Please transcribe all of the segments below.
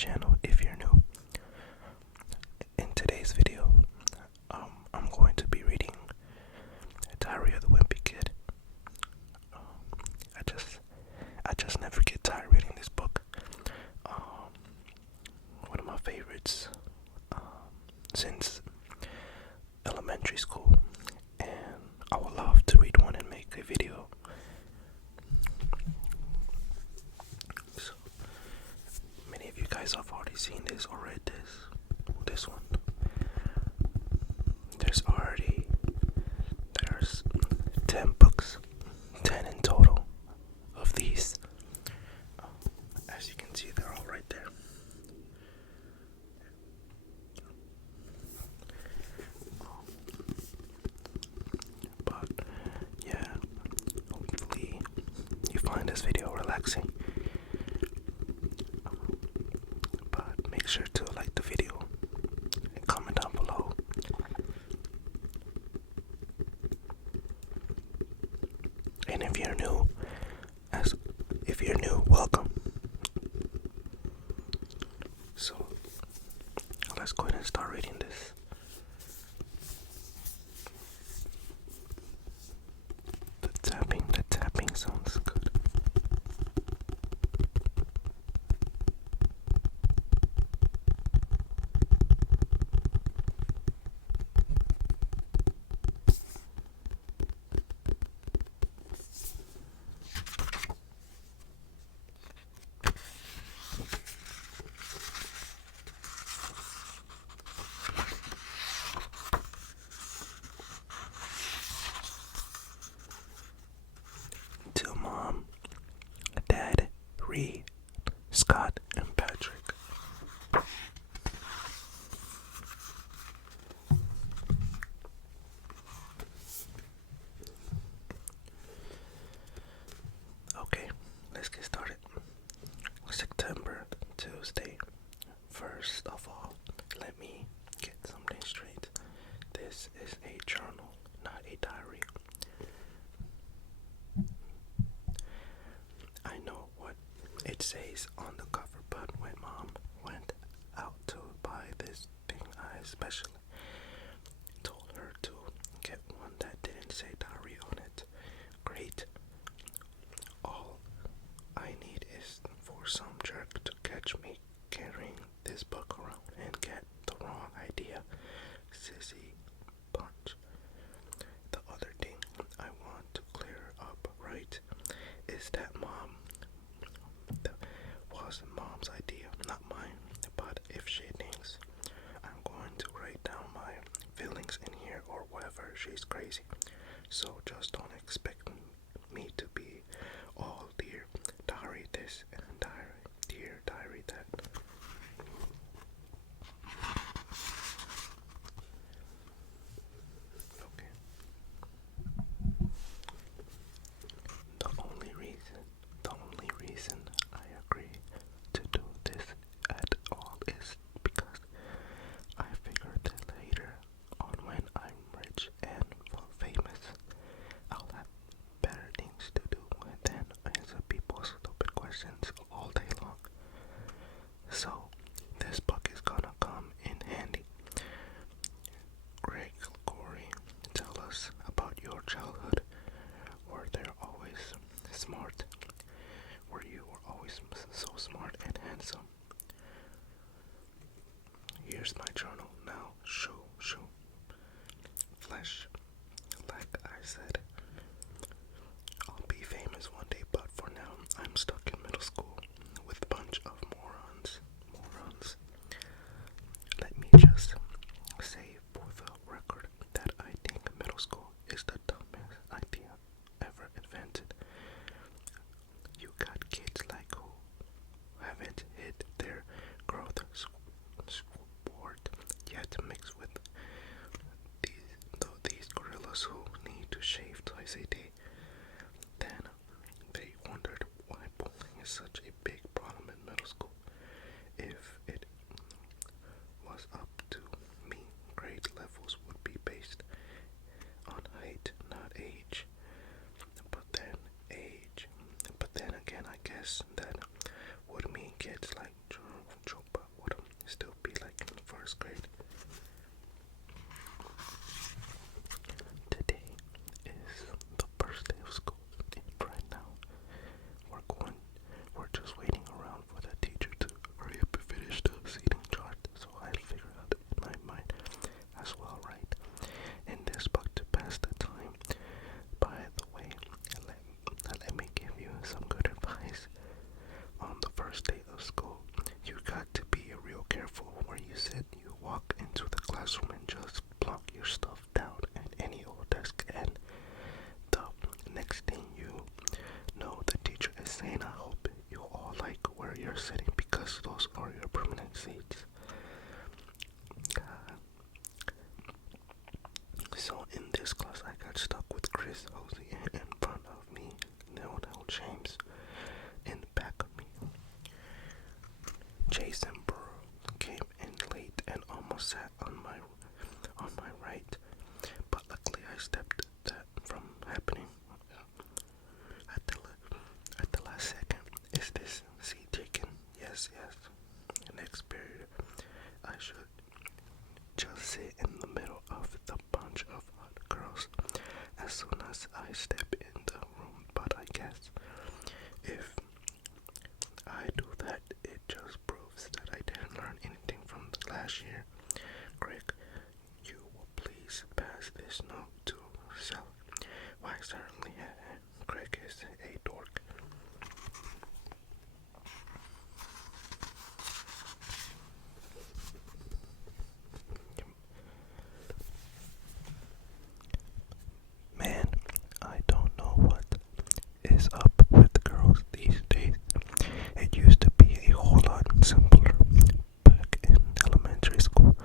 channel if you're new. In today's video, I'm going to be reading Diary of the Wimpy Kid. I just never get tired reading this book. One of my favorites since elementary school, and I would love to read one and make a video. So many of you guys have already seen this or read this one. There's 10 books, 10 in total of these. As you can see, they're all right there. But yeah, hopefully you find this video relaxing. But make sure to like the video and comment down below. And if you're new, welcome. So let's go ahead and start reading this. The tapping sounds good. To Mom, Dad, Ree, Scott, and Patrick. Okay, let's get started. September, Tuesday. First of all, let me get something straight. This is a journal, not a diary. I know what it says on the cover, but when Mom went out to buy this thing, I especially told her to get one that didn't say diary on it. Great. All I need is for some jerk to catch me carrying this book around and get the wrong idea. Sissy punch. The other thing I want to clear up right is that was Mom's idea, not mine. But if she thinks I'm going to write down my feelings in here or whatever, she's crazy. So just don't expect me to be all dear diary this and dear diary that. Okay. The only reason I agree to do this at all is because I figured that later on, when I'm rich and famous, I'll have better things to do than answer people's stupid questions all day long. So this book is gonna come in handy. Greg, Corey, tell us about your childhood. Were they always smart? Were you always so smart and handsome? Here's my journal now. Shoo. Flesh. Like I said, I'll be famous one day, but for now, I'm stuck in middle school with a bunch of morons. Let me just say for the record that I think middle school is the dumbest idea ever invented. You got kids like who haven't hit their growth sport yet, mixed with these gorillas who need to shave twice a day. Then they wondered why bullying is such a big problem in middle school. If it was up to me, grade levels would be based on height, not age. But then again, I guess that would mean kids like Joe next thing you know, the teacher is saying, I hope you all like where you're sitting because those are your permanent seats. So in this class, I got stuck with Chris Hosey in front of me, Neil James in the back of me. Jason Burrow came in late and almost sat on my right, but luckily I stepped that from happening at the last second. Is this seat taken? Yes. Next period, I should just sit in the middle of the bunch of hot girls as soon as I step in the room, but I guess if I do that, it just proves that I didn't learn anything from the last year. Greg, you will please pass this note to Sally. Why, certainly, Greg is a dork. Man, I don't know what is up with girls these days. It used to be a whole lot simpler back in elementary school.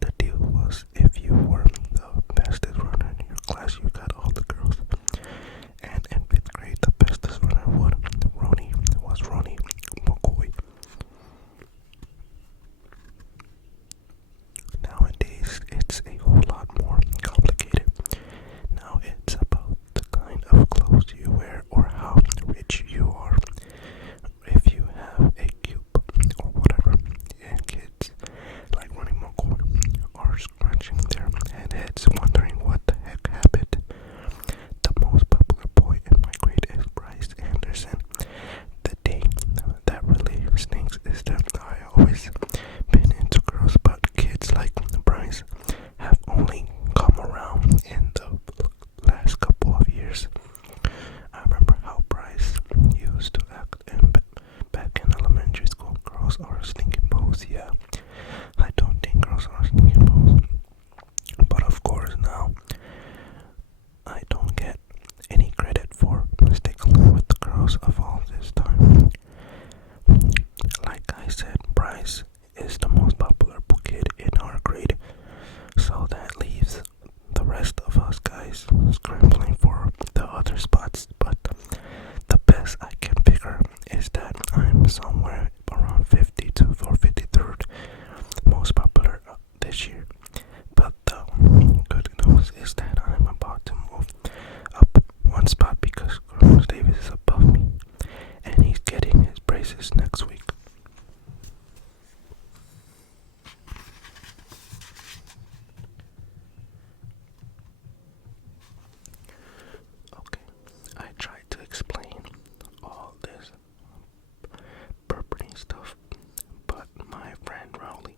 The deal was if you were the fastest runner in your class, you got all the girls. And in 5th grade, the fastest runner was Ronnie McCoy. Nowadays, it's a whole lot more complicated. Now it's about the kind of clothes you wear or how rich you are. If you have a cube or whatever, and kids like Ronnie McCoy are scratching their heads wondering what the heck happened. The most popular boy in my grade is Bryce Anderson. The thing that really stinks is that I always been into girls, but kids like Bryce have only come around in the last couple of years. I remember how Bryce used to act back in elementary school. Girls are stinking bows, yeah. I don't think girls are stinking bows. But of course now, I don't get any credit for sticking with the girls of all this time. Like I said, Bryce is the most popular kid in our grade, so that leaves the rest of us guys scrambling for the other spots. But the best I can figure is that I'm somewhere around 52 or 53rd most popular this year. But the good news is that I'm about to move up one spot because Carlos Davis is above me and he's getting his braces next week. Okay, I tried to explain all this burping stuff, but my friend Rowley,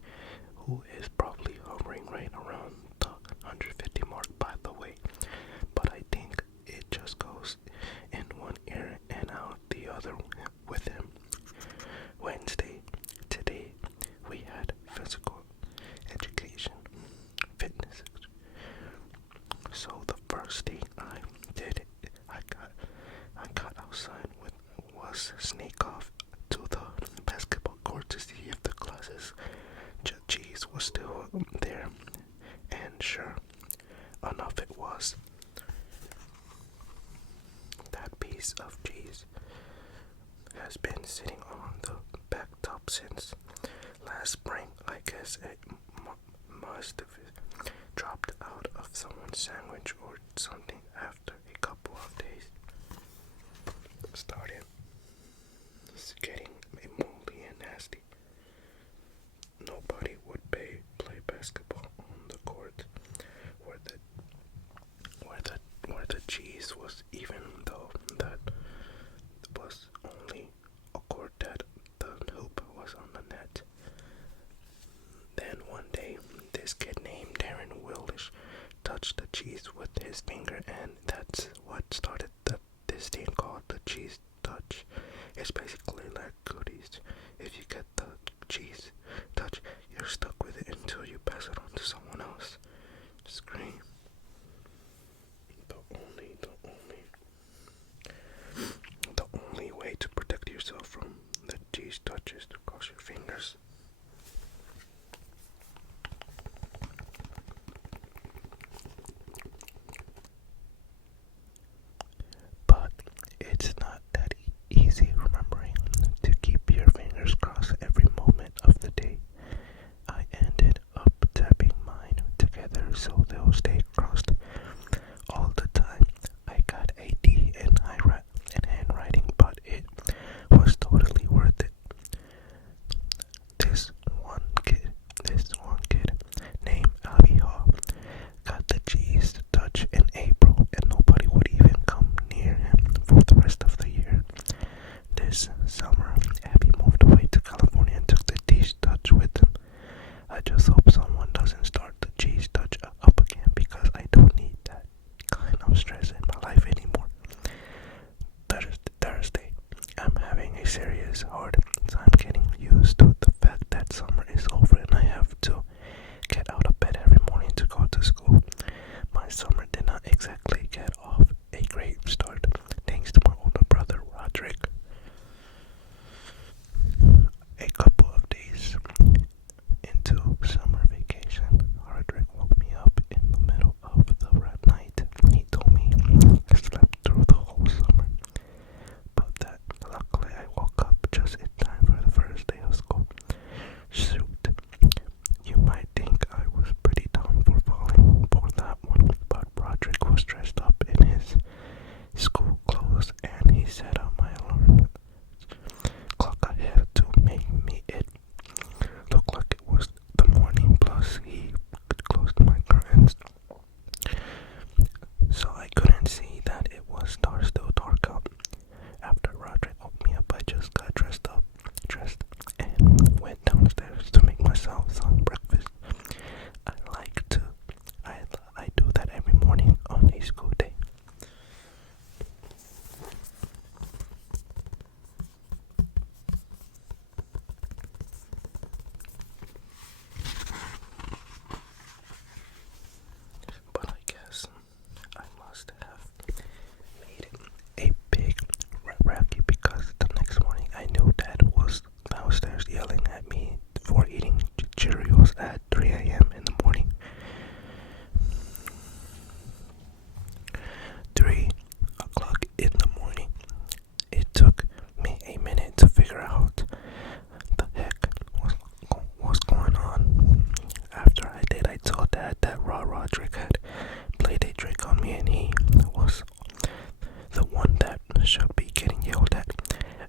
who is probably hovering right around the 150 mark by the way, but I think it just goes in one ear and out the other with him. Wednesday, today, we had physical education, fitness. So the first thing I did, I got outside was sneak off to the basketball court to see if the classes cheese was still there, and sure enough it was. That piece of cheese has been sitting on the back top since last spring. I guess it must have dropped out of someone's sandwich or something after a couple of days. Started getting moldy and nasty. Nobody would play basketball on the court where the cheese was, even though that was only a court that the hoop was on the net. Then one day, this kid named Darren Willish touched the cheese with his finger, and that's what started this thing called the cheese touch. It's basically like goodies. If you get the cheese touch, you're stuck with it until you pass it on to someone else. Scream. The only It's not that easy remembering to keep your fingers crossed every moment of the day. I ended up tapping mine together so they'll stay crossed all the time. I got a D in handwriting, but it was totally worth it. This this one kid named Abby Hall got the G's touch in April, and nobody would even come near him for the rest of the year. This summer, Abby moved away to California and took the D's touch with him. I just hope someone doesn't start the G's touch up again because I don't need that kind of stress in my life anymore. Thursday, I'm having a serious hard time getting used to the fact that summer is over and I have to get out of bed every morning to go to school. My summer did not exactly get off a great start, thanks to my older brother Roderick. A couple of days into summer vacation, Roderick woke me up in the middle of the night. He told me I slept through the whole summer, but that luckily I woke up just in time for the first day of school. Shoot, you might think I was pretty dumb for falling for that one, but Roderick was dressed up in his school clothes and he set up my alarm clock ahead to make me it look like it was the morning, plus he closed my curtains so I couldn't see that it was still dark out. After Roderick woke me up, I just got dressed, and went downstairs to make myself some breakfast. I do that every morning on a school day. But I guess I must have made it a big racket because the next morning I knew Dad was downstairs yelling at me for eating Cheerios at 3 a.m. in the morning. 3 o'clock in the morning. It took me a minute to figure out the heck was going on. After I did, I told Dad that Roderick had played a trick on me and he was the one that should be getting yelled at.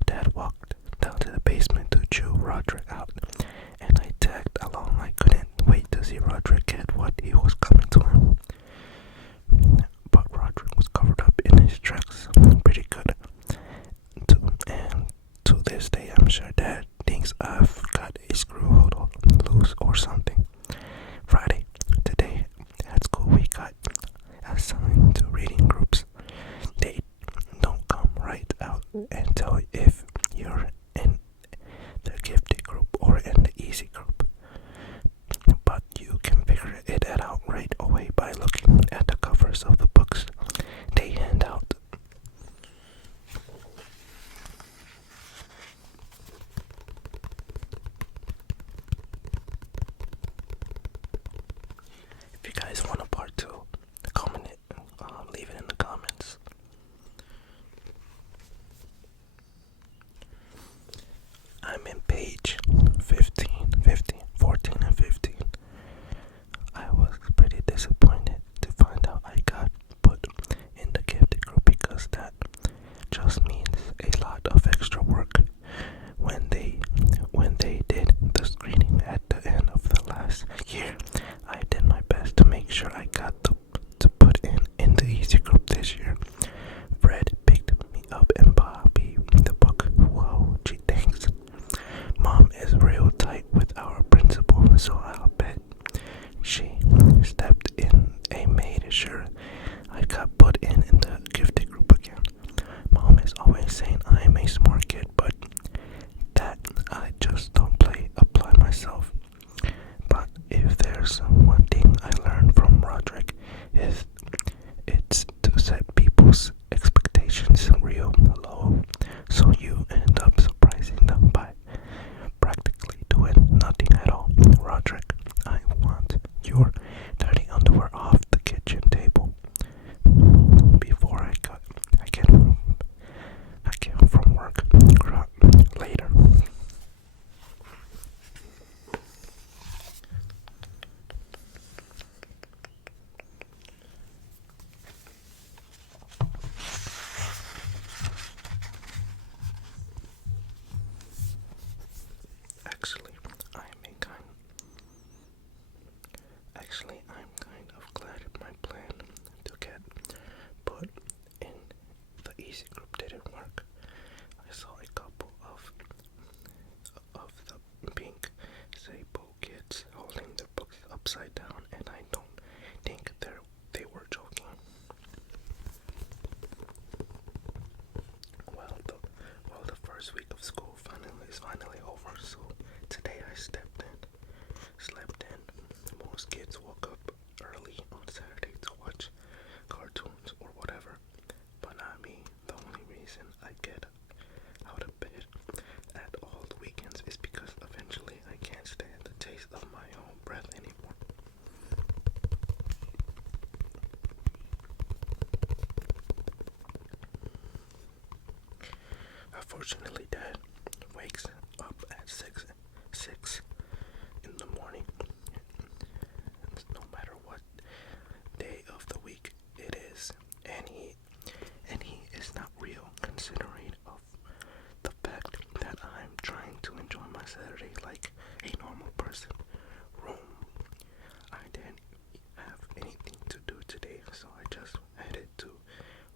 Dad walked down to the basement to chew Roderick out, and I tagged along. I couldn't wait to see Roderick get what he was coming to him. But Roderick was covered up in his tracks pretty good. And to this day, I'm sure Dad thinks I've got a screw hold loose or something. Friday, today at school, we got assigned to reading groups. They don't come right out and tell if you're in the gifted group or in the easy group, but you can figure it out right away by looking at the covers of the books they hand out. If you guys want a part 2, comment it, leave it in the comments. I'm in page 14 and 15. I was pretty disappointed to find out I got put in the gifted group because that just means a lot of extra work. When they did the screening at the end of the last year, I did my best to make sure I got to put in the easy group this year. Fred picked me up and Bobby the book. Whoa, gee, thanks. Mom is real tight with our principal, so I'll bet she stepped in and made sure I got put in the gifted group again. Mom is always first week of school is finally over. So today I slept in. Most kids woke up early on Saturday to watch cartoons or whatever, but not me. The only reason I get out of bed at all the weekends is because eventually I can't stand the taste of my own breath anymore. Unfortunately, Dad wakes up at 6 in the morning. No matter what day of the week it is, and he is not real, considering of the fact that I'm trying to enjoy my Saturday like a normal person. Room. I didn't have anything to do today, so I just headed to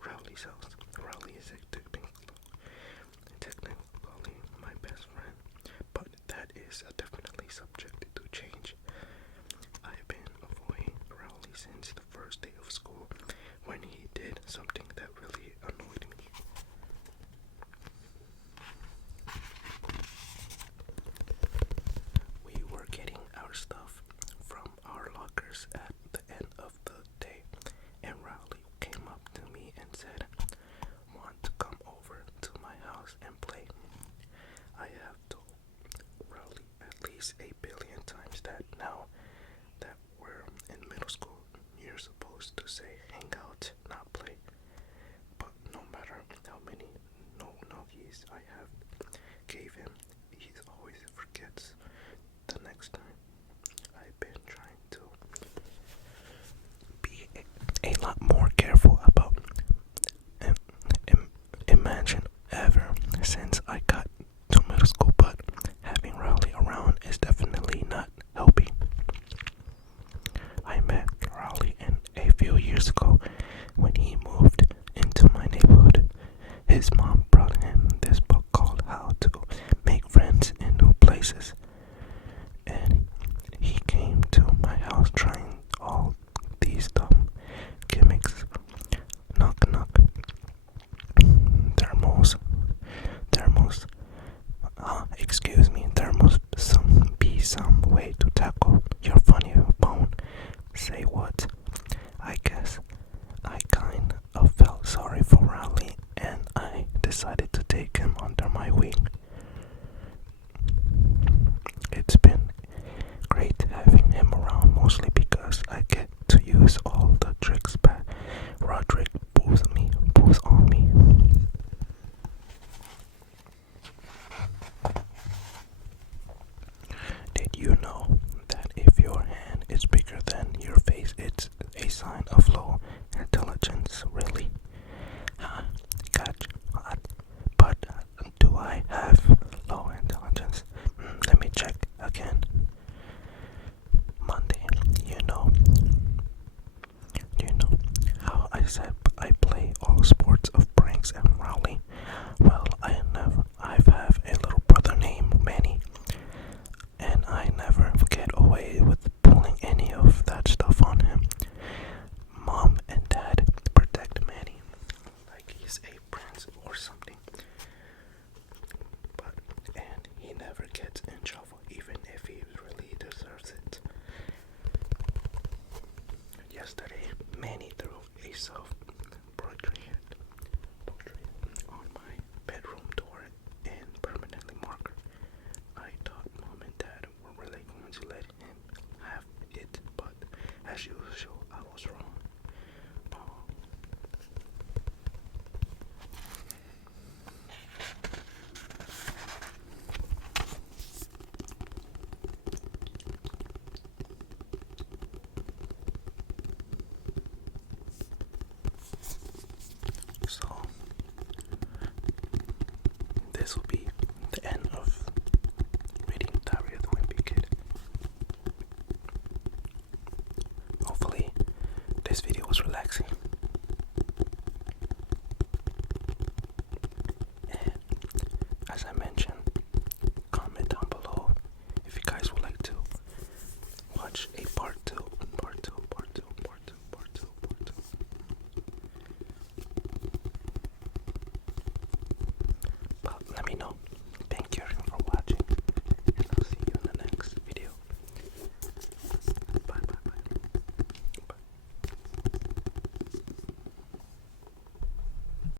Rowley's house. Rowley is technically my best friend, but that is definitely subject to change. I've been avoiding Rowley since the first day of school when he did something that really annoyed me. We were getting our stuff from our lockers at the end of the day, and Rowley came up to me and said, "Want to come over to my house and play?" I have told Rowley at least 8 billion times that now that we're in middle school, you're supposed to say hang out, not play. But no matter how many no-nuggies I have gave him, he always forgets the next time. I've been trying to be a lot more careful about imagine ever since I got to middle school, but having Rowley around is definitely not helping. I met Rowley a few years ago when he moved into my neighborhood. His mom brought him this book called How to Make Friends in New Places, and he came to my house trying all these dumb gimmicks. Knock knock. Thermos. Excuse me. There must be some way to tackle your funny bone. Say what? I guess I kind of felt sorry for Rowley, and I decided to take him under my wing. It's been great having him around, mostly because I get to use all the tricks that Roderick pulls on me. Did you know that if your hand is bigger than your face, it's a sign of low intelligence? Really? Gotcha. But do I have low intelligence? Let me check again. Monday. You know how I said I play all sorts of pranks and Rowley? Well, I've have a little brother named Manny, and I never get away with pulling any of that stuff on him. Mom and Dad protect Manny like he's a prince or something, and he never gets in trouble, even if he really deserves it. Yesterday, Manny threw a self-portrait on my bedroom door and permanently marker. I thought Mom and Dad were really going to let him have it, but as usual, I was wrong. So, this will be